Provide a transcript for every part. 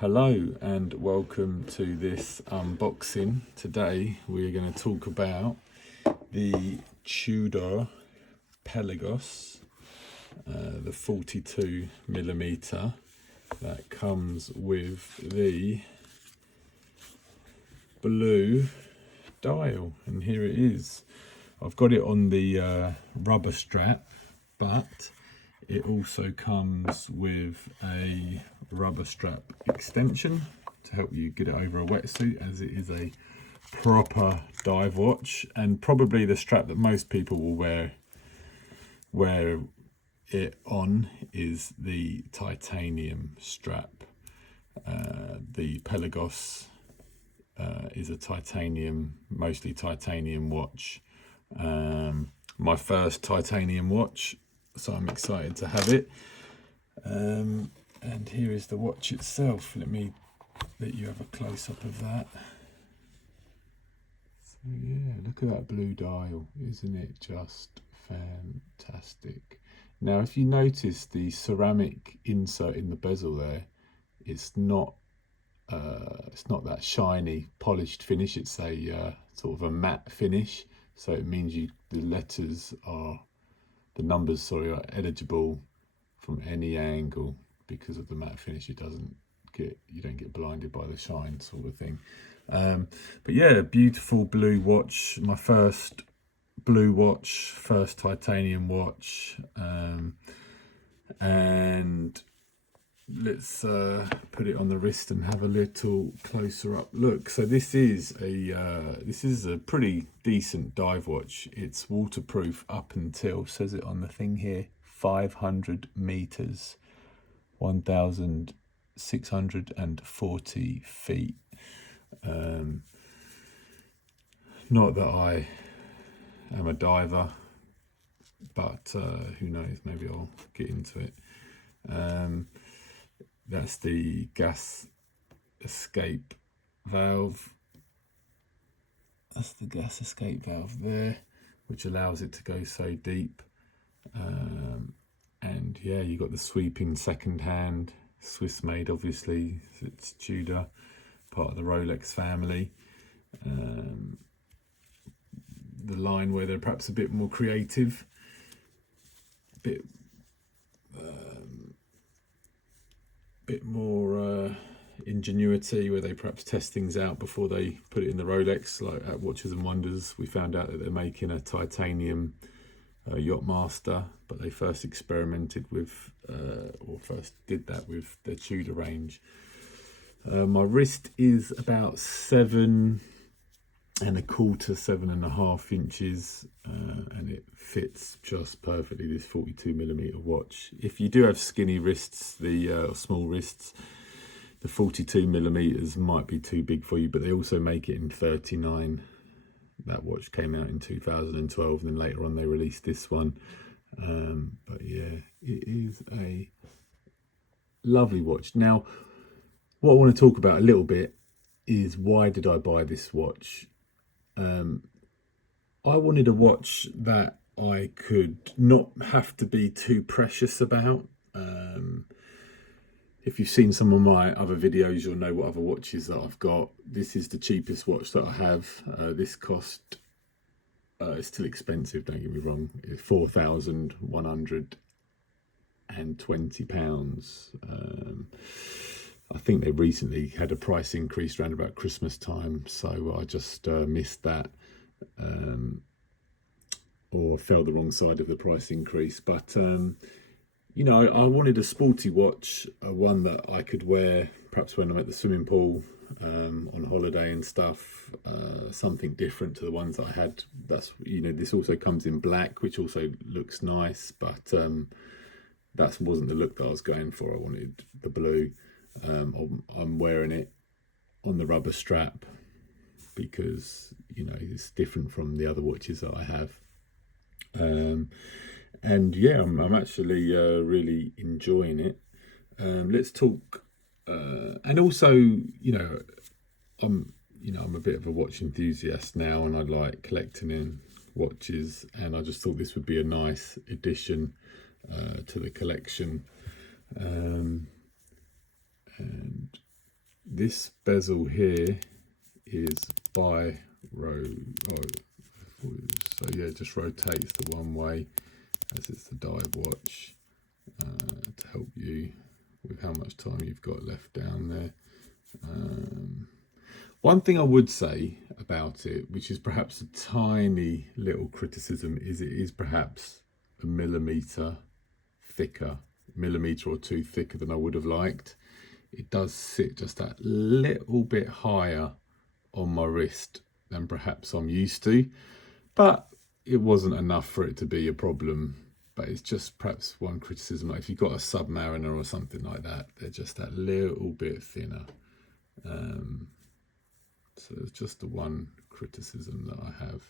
Hello and welcome to this unboxing. Today we're going to talk about the Tudor Pelagos, the 42mm that comes with the blue dial, and here it is. I've got it on the rubber strap, but it also comes with a rubber strap extension to help you get it over a wetsuit, as it is a proper dive watch, and probably the strap that most people will wear it on is the titanium strap. The Pelagos is a mostly titanium watch. My first titanium watch, so I'm excited to have it. And here is the watch itself. Let me let you have a close-up of that. So yeah, look at that blue dial. Isn't it just fantastic? Now, if you notice the ceramic insert in the bezel there, it's not that shiny polished finish. It's a sort of a matte finish, so it means the numbers are eligible from any angle. Because of the matte finish, you don't get blinded by the shine, sort of thing. But yeah, beautiful blue watch. My first blue watch, first titanium watch. And let's put it on the wrist and have a little closer up look. So this is a pretty decent dive watch. It's waterproof up until, says it on the thing here, 500 meters, 1,640 feet. Not that I am a diver, but who knows, maybe I'll get into it. That's the gas escape valve. That's the gas escape valve there, which allows it to go so deep. And yeah, you got the sweeping second hand, Swiss made, obviously. It's Tudor, part of the Rolex family. The line where they're perhaps a bit more creative, bit more ingenuity, where they perhaps test things out before they put it in the Rolex. Like at Watches and Wonders, we found out that they're making a titanium Yachtmaster, but they first experimented with or first did that with their Tudor range. My wrist is about 7.25, 7.5 inches, and it fits just perfectly, this 42mm watch. If you do have skinny wrists, or small wrists, the 42mm might be too big for you, but they also make it in 39. That watch came out in 2012, and then later on they released this one. But yeah, it is a lovely watch. Now, what I want to talk about a little bit is, why did I buy this watch? I wanted a watch that I could not have to be too precious about. If you've seen some of my other videos, you'll know what other watches that I've got. This is the cheapest watch that I have. This cost, it's still expensive, don't get me wrong, it's £4,120. I think they recently had a price increase around about Christmas time, so I just missed that, or fell the wrong side of the price increase. But you know, I wanted a sporty watch, one that I could wear perhaps when I'm at the swimming pool, on holiday and stuff, something different to the ones that I had. That's, you know, this also comes in black, which also looks nice, but that wasn't the look that I was going for. I wanted the blue. I'm wearing it on the rubber strap because, you know, it's different from the other watches that I have. And yeah, I'm actually really enjoying it. Let's talk, and also, I'm a bit of a watch enthusiast now, and I like collecting in watches, and I just thought this would be a nice addition to the collection. And this bezel here is so yeah, it just rotates the one way as it's the dive watch to help you with how much time you've got left down there. One thing I would say about it, which is perhaps a tiny little criticism, is it is perhaps a millimetre or two thicker than I would have liked. It does sit just that little bit higher on my wrist than perhaps I'm used to, but it wasn't enough for it to be a problem. But it's just perhaps one criticism, like if you've got a Submariner or something like that, they're just that little bit thinner. So it's just the one criticism that I have.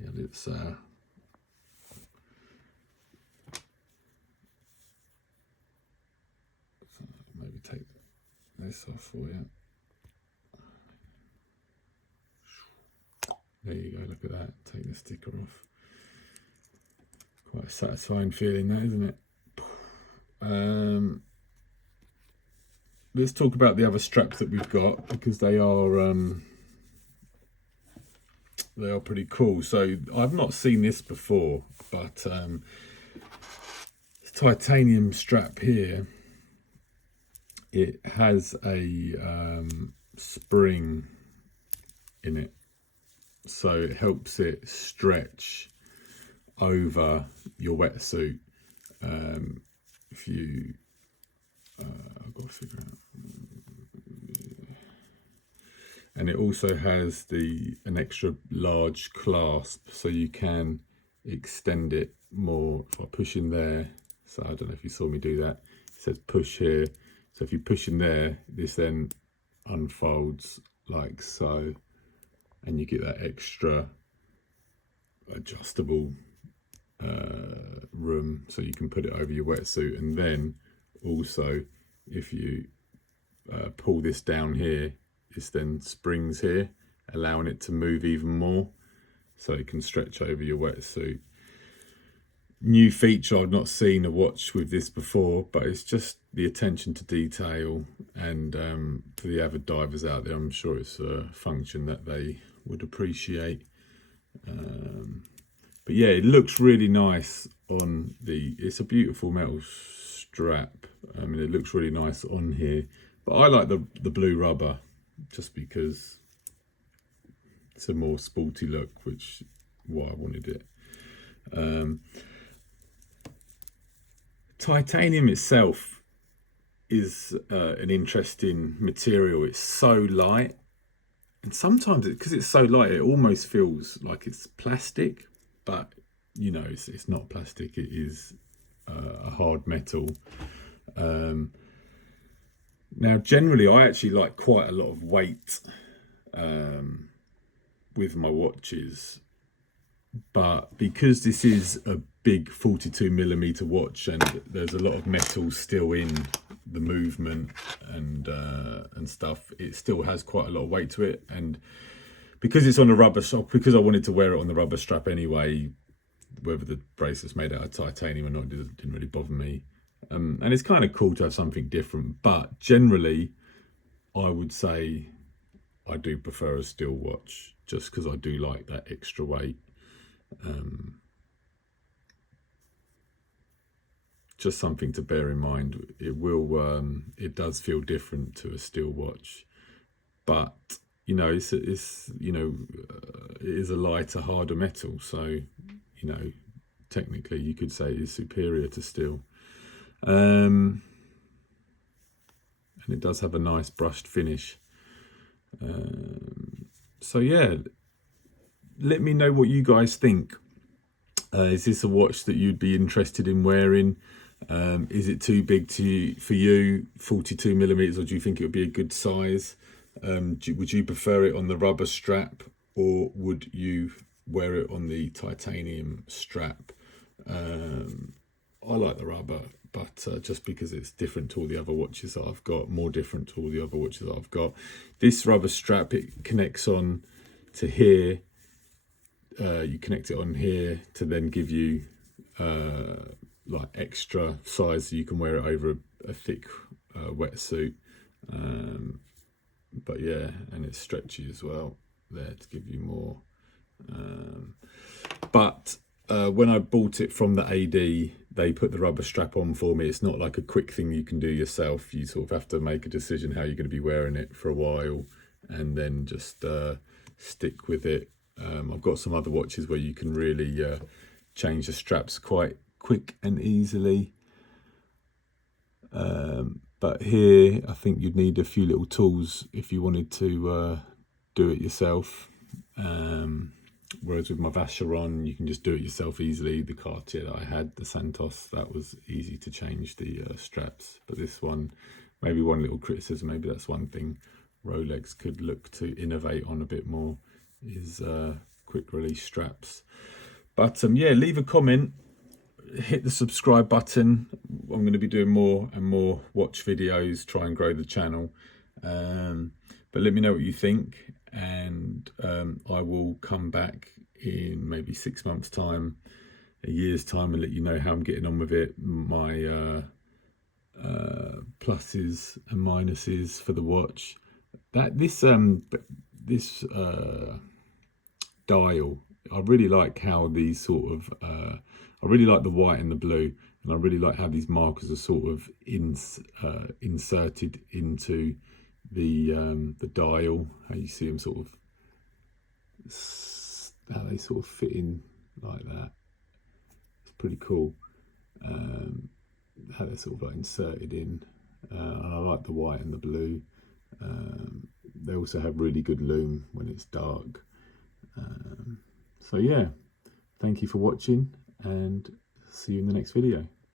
Yeah, let's maybe take this off for you. There you go, look at that. Take the sticker off. Quite a satisfying feeling that, isn't it? Let's talk about the other straps that we've got, because they are pretty cool. So I've not seen this before, but this titanium strap here, it has a spring in it, so it helps it stretch over your wetsuit. If you I've got to figure out. And it also has an extra large clasp, so you can extend it more. If I push in there, so I don't know if you saw me do that, it says push here. So if you push in there, this then unfolds like so, and you get that extra adjustable room, so you can put it over your wetsuit. And then also, if you pull this down here, this then springs here, allowing it to move even more, so it can stretch over your wetsuit. New feature, I've not seen a watch with this before, but it's just the attention to detail, and for the avid divers out there, I'm sure it's a function that they would appreciate. But yeah, it looks really nice on it's a beautiful metal strap. I mean, it looks really nice on here, but I like the blue rubber just because it's a more sporty look, which is why I wanted it. Titanium itself is an interesting material. It's so light, and sometimes because it's so light, it almost feels like it's plastic, but you know, it's not plastic. It is a hard metal. Now, generally, I actually like quite a lot of weight with my watches, but because this is a big 42mm watch and there's a lot of metal still in the movement and stuff, it still has quite a lot of weight to it. And because it's on a rubber strap, because I wanted to wear it on the rubber strap anyway, whether the bracelet's made out of titanium or not didn't really bother me. And it's kind of cool to have something different, but generally I would say I do prefer a steel watch, just because I do like that extra weight. Just something to bear in mind. It does feel different to a steel watch, but you know, it is a lighter, harder metal, so you know, technically you could say it's superior to steel. And it does have a nice brushed finish. So yeah, let me know what you guys think. Is this a watch that you'd be interested in wearing? Is it too big for you, 42mm, or do you think it would be a good size? Would you prefer it on the rubber strap, or would you wear it on the titanium strap? I like the rubber, but just because it's different to all the other watches that I've got, more different to all the other watches that I've got. This rubber strap, it connects on to here. You connect it on here to then give you like extra size, so you can wear it over a thick wetsuit. but yeah, and it's stretchy as well there to give you more. But when I bought it from the AD, they put the rubber strap on for me. It's not like a quick thing you can do yourself. You sort of have to make a decision how you're going to be wearing it for a while, and then just stick with it. I've got some other watches where you can really change the straps quite quick and easily. But here, I think you'd need a few little tools if you wanted to do it yourself. Whereas with my Vacheron, you can just do it yourself easily. The Cartier that I had, the Santos, that was easy to change the straps. But this one, maybe one little criticism, maybe that's one thing Rolex could look to innovate on a bit more, is quick release straps. But yeah, leave a comment, hit the subscribe button. I'm going to be doing more and more watch videos, try and grow the channel. But let me know what you think, and I will come back in maybe 6 months' time, a year's time, and let you know how I'm getting on with it, my pluses and minuses for the watch. This dial, I really like how these sort of I really like the white and the blue, and I really like how these markers are sort of inserted into the dial. How you see them sort of, how they sort of fit in like that. It's pretty cool. How they're sort of like inserted in, and I like the white and the blue. They also have really good lume when it's dark. So yeah, thank you for watching, and see you in the next video.